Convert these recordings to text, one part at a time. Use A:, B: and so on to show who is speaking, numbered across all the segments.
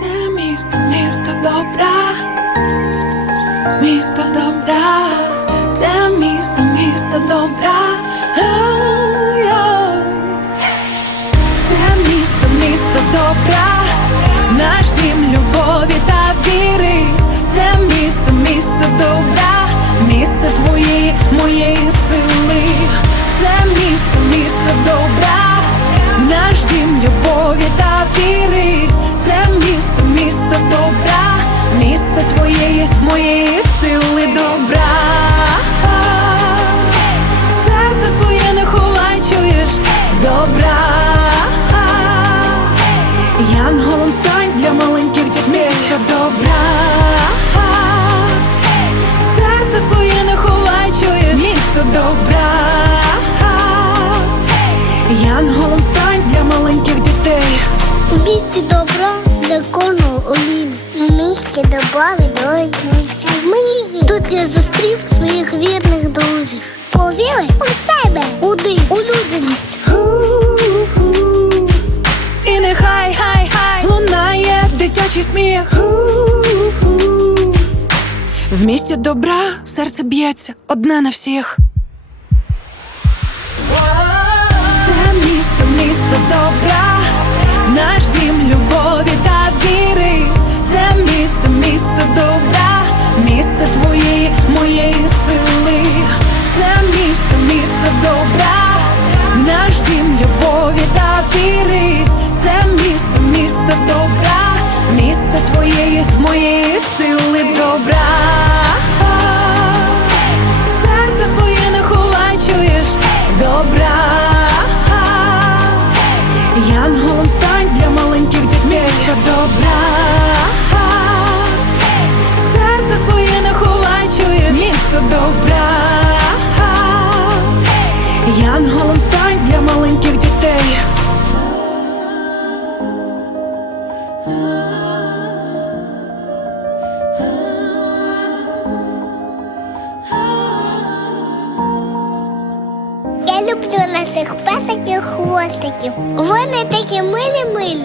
A: Це місто, місто добра, місто добра, це місто, місто добра. Це місто, місто добра, наш дім любові та віри. Це місто, місто добра, місце твоєї, моєї сили. Це місто, місто добра, наш дім любові та віри. Добра, місце твоєї, моєї сили добра. Серце своє не ховай, чуєш добра. Янголом стань для маленьких дітей місто добра. Серце своє не ховай, чуєш місто добра. Янголом стань для маленьких дітей.
B: У місті добра. Добра відроджується мрії. Тут я зустрів своїх вірних друзів. Повіри у себе, у дим, у людяність.
A: І нехай хай хай лунає дитячий сміх. В місті добра серце б'ється одне на всіх. Моєї сили добра. Серце своє не ховай, чуєш добра. Янгом стань для маленьких дітей місто добра.
B: Люблю наших песиків хвостиків. Вони такі милі милі.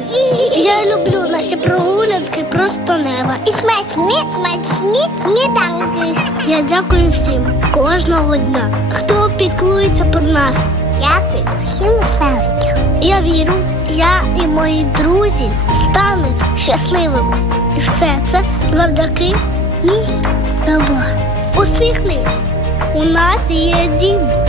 B: Я люблю наші прогулянки просто неба. І смачні, смачні сніданки. Я дякую всім кожного дня, хто піклується про нас. Дякую всім селикам. Я вірю, я і мої друзі стануть щасливими. І все це завдяки місту добра. Усміхнись. У нас є дім.